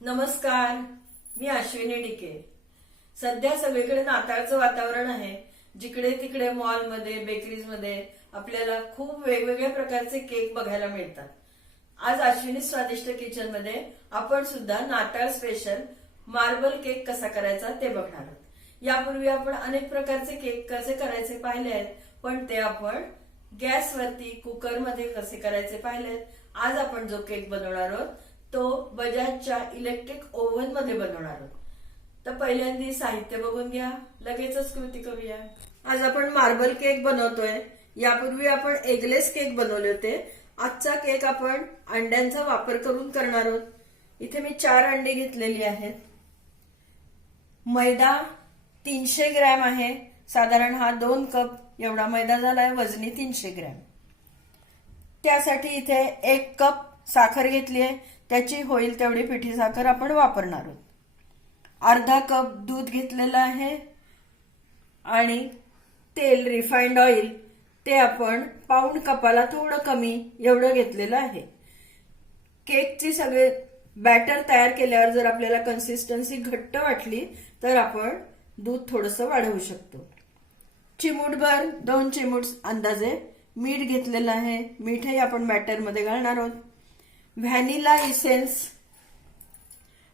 नमस्कार मी अश्विनी डिके सध्या सगळीकडे नाताळचं वातावरण आहे. जिकडे तिकडे मॉलमध्ये बेकरीजमध्ये आपल्याला खूप वेगवेगळ्या प्रकारचे केक बघायला मिळतात. आज अश्विनी स्वादिष्ट किचनमध्ये आपण सुद्धा नाताळ स्पेशल मार्बल केक कसा करायचा ते बघणार आहोत. यापूर्वी आपण अनेक प्रकारचे केक कसे करायचे पाहिले आहेत पण ते आपण गॅसवरती कुकरमध्ये कसे करायचे पाहिले आहेत आज आपण जो केक बनवणार आहोत तो बजाजच्या इलेक्ट्रिक ओव्हनमध्ये बनवणार आहोत तर पहिल्यांदा साहित्य बघून घ्या लगेचच कृती करूया. आज आपण मार्बल केक बनवतोय. यापूर्वी आपण एगलेस केक बनवले होते. आजचा केक आपण अंड्यांचा वापर करून करणार आहोत. इथे मी चार अंडी घेतलेली आहेत. मैदा तीनशे ग्रॅम आहे. साधारण हा दोन कप एवढा मैदा झालाय वजनी तीनशे ग्रॅम. त्यासाठी इथे एक कप साखर घेतली आहे. त्याची होईल तेवढी पिठी साखर आपण वापरणार आहोत. अर्धा कप दूध घेतलेलं आहे आणि तेल रिफाईंड ऑइल ते आपण पाऊण कपाला थोडं कमी एवढं घेतलेलं आहे. केकची सगळे बॅटर तयार केल्यावर जर आपल्याला कन्सिस्टन्सी घट्ट वाटली तर आपण दूध थोडंसं वाढवू शकतो. चिमूटभर दोन चिमूट अंदाजे मीठ घेतलेलं आहे. मीठही आपण बॅटरमध्ये घालणार आहोत. व्हॅनिला इसेन्स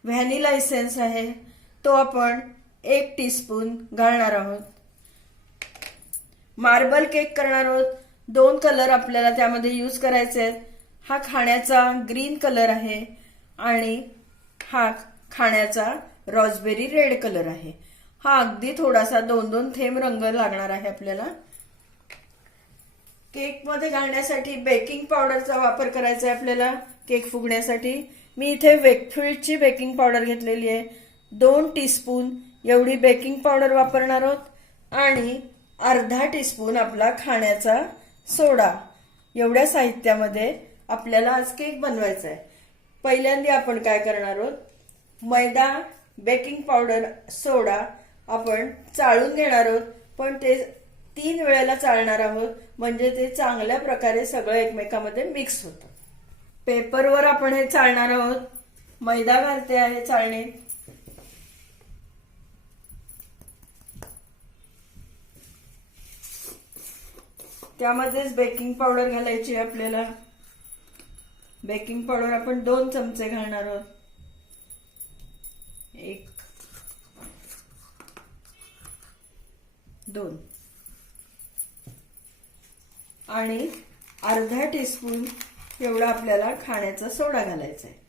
व्हॅनिला इसेन्स आहे. तो आपण एक टीस्पून घालणार आहोत. मार्बल केक करणार आहोत. दोन कलर आपल्याला त्यामध्ये यूज करायचे आहेत. हा खाण्याचा ग्रीन कलर आहे आणि हा खाण्याचा रॉसबेरी रेड कलर आहे. हा अगदी थोडासा दोन दोन थेंब रंग लागणार आहे आपल्याला. केकमध्ये घालण्यासाठी बेकिंग पावडरचा वापर करायचा आहे आपल्याला. केक फुगण्यासाठी. मी इथे वेकफिल्डची बेकिंग पावडर घेतलेली आहे. दोन टीस्पून एवढी बेकिंग पावडर वापरणार आहोत. आणि अर्धा टीस्पून आपला खाण्याचा सोडा. एवढ्या साहित्यामध्ये आपल्याला आज केक बनवायचा आहे. पहिल्यांदा आपण काय करणार आहोत? मैदा बेकिंग पावडर सोडा आपण चाळून घेणार आहोत. पण ते तीन वेळेला चालणार आहोत. म्हणजे ते चांगल्या प्रकारे सगळं एकमेकामध्ये मिक्स होतं. पेपरवर आपण हे चालणार आहोत. मैदा घालते आहे चालणे. त्यामध्येच बेकिंग पावडर घालायची आपल्याला. बेकिंग पावडर आपण दोन चमचे घालणार आहोत. एक दोन. आणि अर्धा टीस्पून एवढा आपल्याला खाण्याचा सोडा घालायचा आहे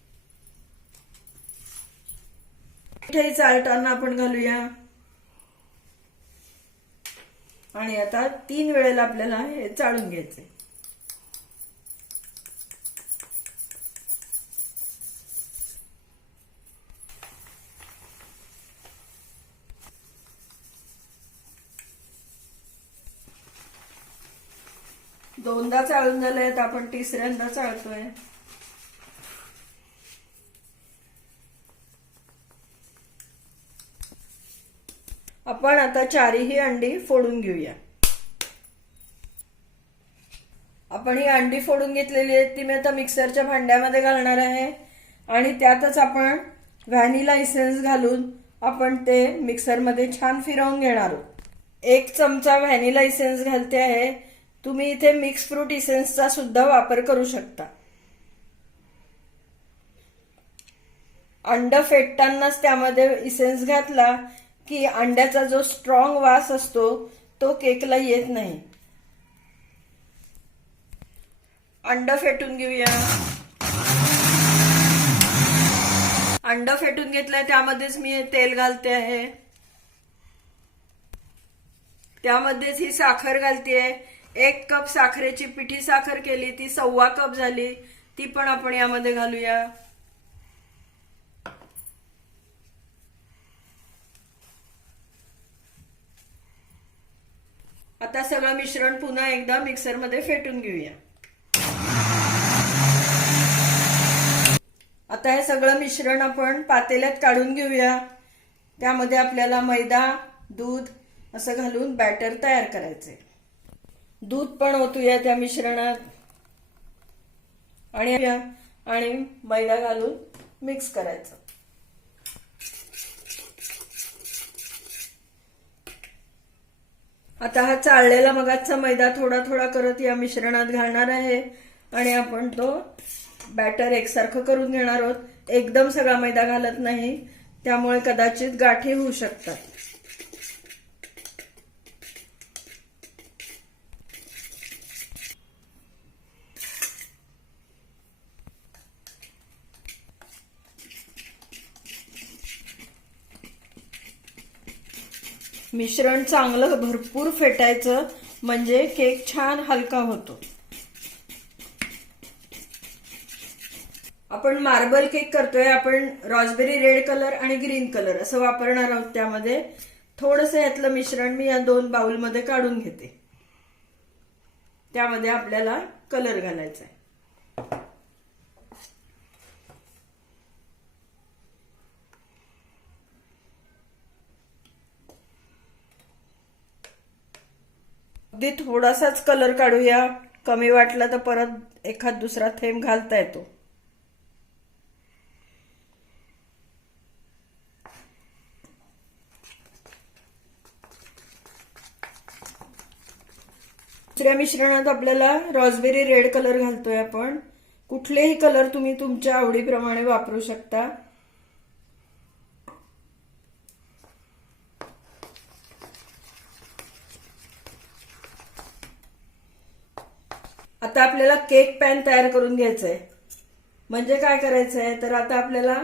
मिठाई चालताना आपण घालूया. आणि आता तीन वेळेला आपल्याला हे चाळून घ्यायचंय. दोनदा चाळून झालंय तर आपण तिसऱ्यांदा चाळतोय. आपण आता चारीही अंडी फोडून घेऊया. आपण ही अंडी फोडून घेतलेली आहेत ती मी आता मिक्सरच्या भांड्यामध्ये घालणार आहे. आणि त्यातच आपण व्हॅनिला इसेन्स घालून आपण ते मिक्सरमध्ये छान फिरवून घेणार आहोत. एक चमचा व्हॅनिला इसेन्स घालते आहे. तुम्ही इथे मिक्स फ्रूट इसेन्सचा सुद्धा वापर करू शकता. अंड फेटतानाच त्यामध्ये इसेन्स घातला की अंड्याचा जो स्ट्रॉंग वास असतो तो केकला येत नाही. अंड फेटून घेऊया. अंड फेटून घेतलंय त्यामध्येच मी तेल घालते आहे. त्यामध्येच ही साखर घालते एक कप साखरेची पिठी साखर केली ती सव्वा कप झाली. ती पण आपण यामध्ये घालूया. आता सगळं मिश्रण पुन्हा एकदा मिक्सरमध्ये फेटून घेऊया. आता हे सगळं मिश्रण आपण पातेल्यात काढून घेऊया. त्यामध्ये आपल्याला मैदा दूध असं घालून बॅटर तयार करायचे दूध पण ओतूया त्या मिश्रणात. आणि आणि मैदा घालून मिक्स करायचं. आता हा चाळलेला मगाचा मैदा थोडा थोडा करत या मिश्रणात घालणार आहे. आणि आपण तो बॅटर एकसारखं करून घेणार आहोत. एकदम सगळा मैदा घालत नाही. त्यामुळे कदाचित गाठी होऊ शकतात. मिश्रण चांगलं भरपूर फेटायचं म्हणजे केक छान हलका होतो. आपण मार्बल केक करतोय आपण रॉसबेरी रेड कलर आणि ग्रीन कलर असं वापरणार आहोत त्यामध्ये. थोडस यातलं मिश्रण मी या दोन बाउलमध्ये काढून घेते. त्यामध्ये आपल्याला कलर घालायचा आहे अगदी थोडासाच कलर काढूया. कमी वाटला तर परत एखाद दुसरा थेंब घालता येतो. दुसऱ्या मिश्रणात आपल्याला रॉसबेरी रेड कलर घालतोय आपण. कुठलेही कलर तुम्ही तुमच्या आवडीप्रमाणे वापरू शकता. आता आपल्याला केक पॅन तयार करून घ्यायचंय. म्हणजे काय करायचंय? तर आता आपल्याला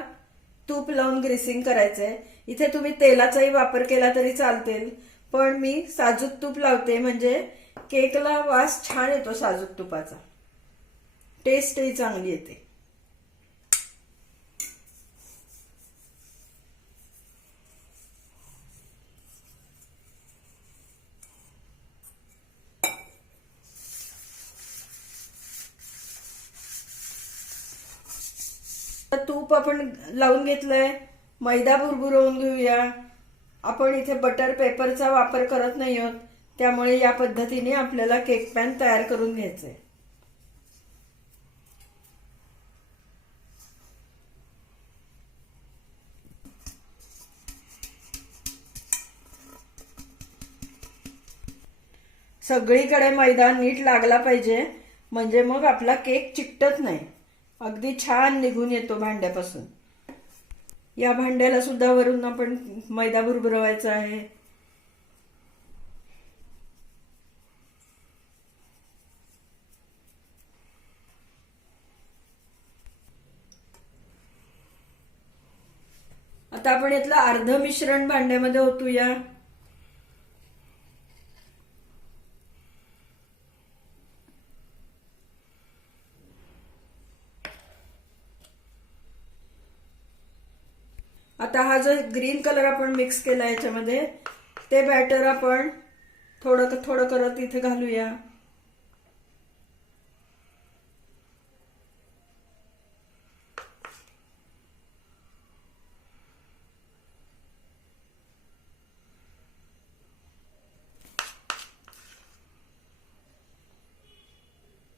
तूप लावून ग्रीसिंग करायचंय. इथे तुम्ही तेलाचाही वापर केला तरी चालतील. पण मी साजूक तूप लावते. म्हणजे केकला वास छान येतो साजूक तुपाचा. टेस्टही चांगली येते तर तूप आपण लावून घेतलंय. मैदा भुरभुरवून घेऊया. आपण इथे बटर पेपरचा वापर करत नाही आहोत. त्यामुळे या पद्धतीने आपल्याला केक पॅन तयार करून घ्यायचंय. सगळीकडे मैदा नीट लागला पाहिजे. म्हणजे मग आपला केक चिकटत नाही. अगदी छान निघून येतो भांड्यापासून. या भांड्याला सुद्धा वरून आपण मैदा भुरभुरवायचा आहे. आता आपण यातलं अर्ध मिश्रण भांड्यामध्ये ओतूया. आता हा जो ग्रीन कलर आपण मिक्स केला याच्यामध्ये ते बॅटर आपण थोडं थोडं करत इथे घालूया.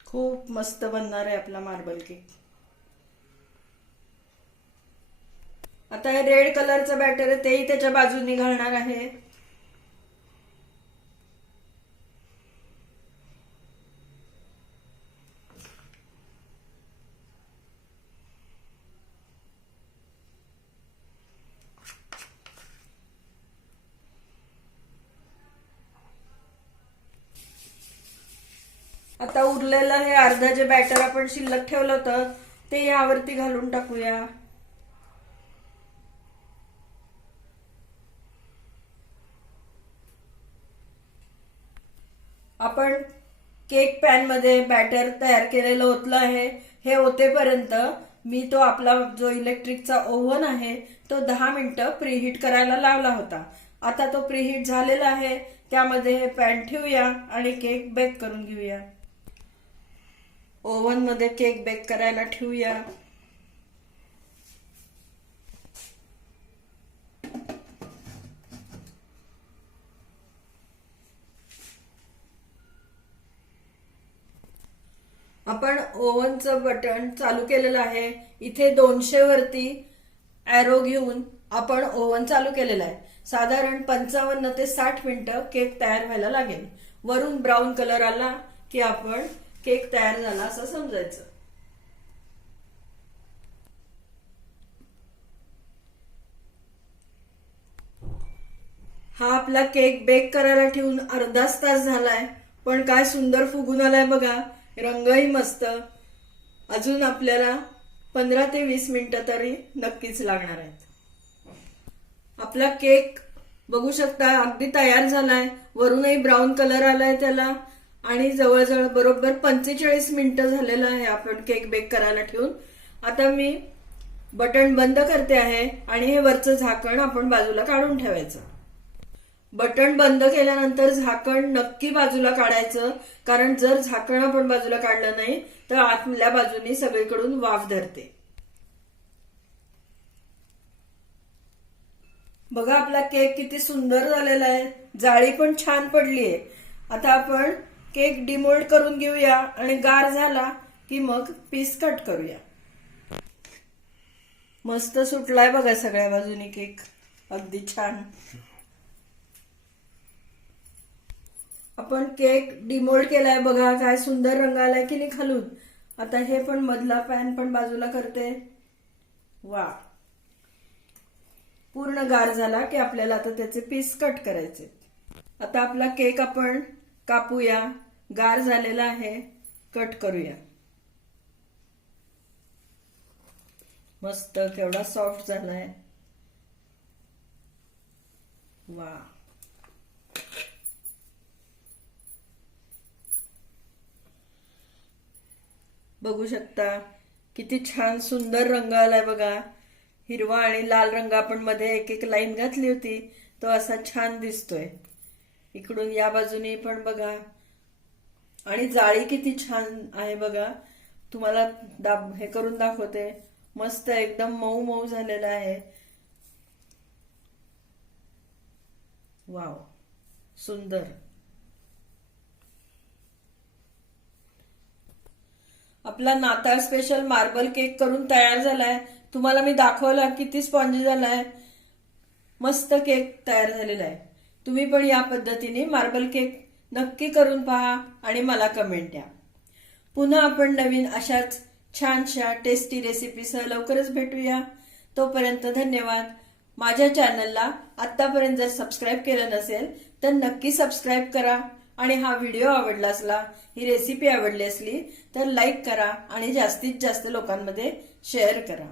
खूप मस्त बनणार आहे आपला मार्बल केक आता हे रेड कलरचं बॅटर आहे तेही त्याच्या बाजूनी घालणार आहे. आता उरलेलं हे अर्धा जे बॅटर आपण शिल्लक ठेवलं होतं ते यावरती घालून टाकूया. आपण केक पॅनमध्ये बॅटर तयार केलेलं ओतलं आहे. हे ओतेपर्यंत मी तो आपला जो इलेक्ट्रिकचा ओव्हन आहे तो दहा मिनटं प्रीहीट करायला लावला होता. आता तो प्रीहीट झालेला आहे. त्यामध्ये हे पॅन ठेवूया आणि केक बेक करून घेऊया. ओव्हनमध्ये केक बेक करायला ठेवूया. आपण ओव्हनचं बटन चालू केलेलं आहे. इथे दोनशे वरती ॲरो घेऊन आपण ओव्हन चालू केलेला आहे. साधारण पंचावन्न ते साठ मिनिटं केक तयार व्हायला लागेल. वरून ब्राऊन कलर आला की आपण केक तयार झाला असं समजायचं. हा आपला केक बेक करायला ठेवून अर्धाच तास झालाय. पण काय सुंदर फुगून आलाय बघा. रंगही मस्त. अजून आपल्याला पंधरा ते वीस मिनिटं तरी नक्कीच लागणार आहेत. आपला केक बघू शकता अगदी तयार झालाय. वरूनही ब्राऊन कलर आलाय त्याला. आणि जवळजवळ बरोबर पंचेचाळीस मिनिटं झालेलं आहे आपण केक बेक करायला ठेवून. आता मी बटन बंद करते आहे आणि हे वरचं झाकण आपण बाजूला काढून ठेवायचं. बटन बंद केल्यानंतर झाकण नक्की बाजूला काढायचं. कारण जर झाकण आपण बाजूला काढलं नाही तर आतल्या बाजूनी सगळीकडून वाफ धरते. बघा आपला केक किती सुंदर झालेला आहे. जाळी पण छान पडली आहे आता आपण केक डिमोल्ड करून घेऊया आणि गार झाला की मग पीस कट करूया. मस्त सुटलाय बघा सगळ्या बाजूनी केक. अगदी छान. आपण केक डिमोल्ड केलाय बघा काय सुंदर रंग आलाय की नाही खालून. आता हे पण मधला पॅन पण बाजूला करते. वा. पूर्ण गार झाला की आपल्याला आता त्याचे पीस कट करायचे. आता आपला केक आपण कापूया. गार झालेला आहे. कट करूया. मस्त केवढा सॉफ्ट झालाय. वा. बघू शकता. किती छान सुंदर रंग आलाय बघा. हिरवा आणि लाल रंग आपण मध्ये एक एक लाईन घातली होती. तो असा छान दिसतोय. इकडून या बाजूने पण बघा. आणि जाळी किती छान आहे बघा. तुम्हाला दाब हे करून दाखवते. मस्त एकदम मऊ मऊ झालेला आहे. वाव. सुंदर. आपला नाताळ स्पेशल मार्बल केक करून तयार झालाय. तुम्हाला मी दाखवला किती स्पॉन्जी झालाय. मस्त केक तयार झालेला आहे. तुम्ही पण या पद्धतीने मार्बल केक नक्की करून पहा आणि मला कमेंट द्या. पुन्हा आपण नवीन अशाच छानशा टेस्टी रेसिपीसह लवकरच भेटूया. तोपर्यंत धन्यवाद. माझ्या चॅनलला आतापर्यंत जर सबस्क्राईब केलं नसेल तर नक्की सबस्क्राईब करा. आणि हा व्हिडिओ आवडला असला ही रेसिपी आवडली असली तर लाईक करा आणि जास्तीत जास्त लोकांमध्ये शेअर करा.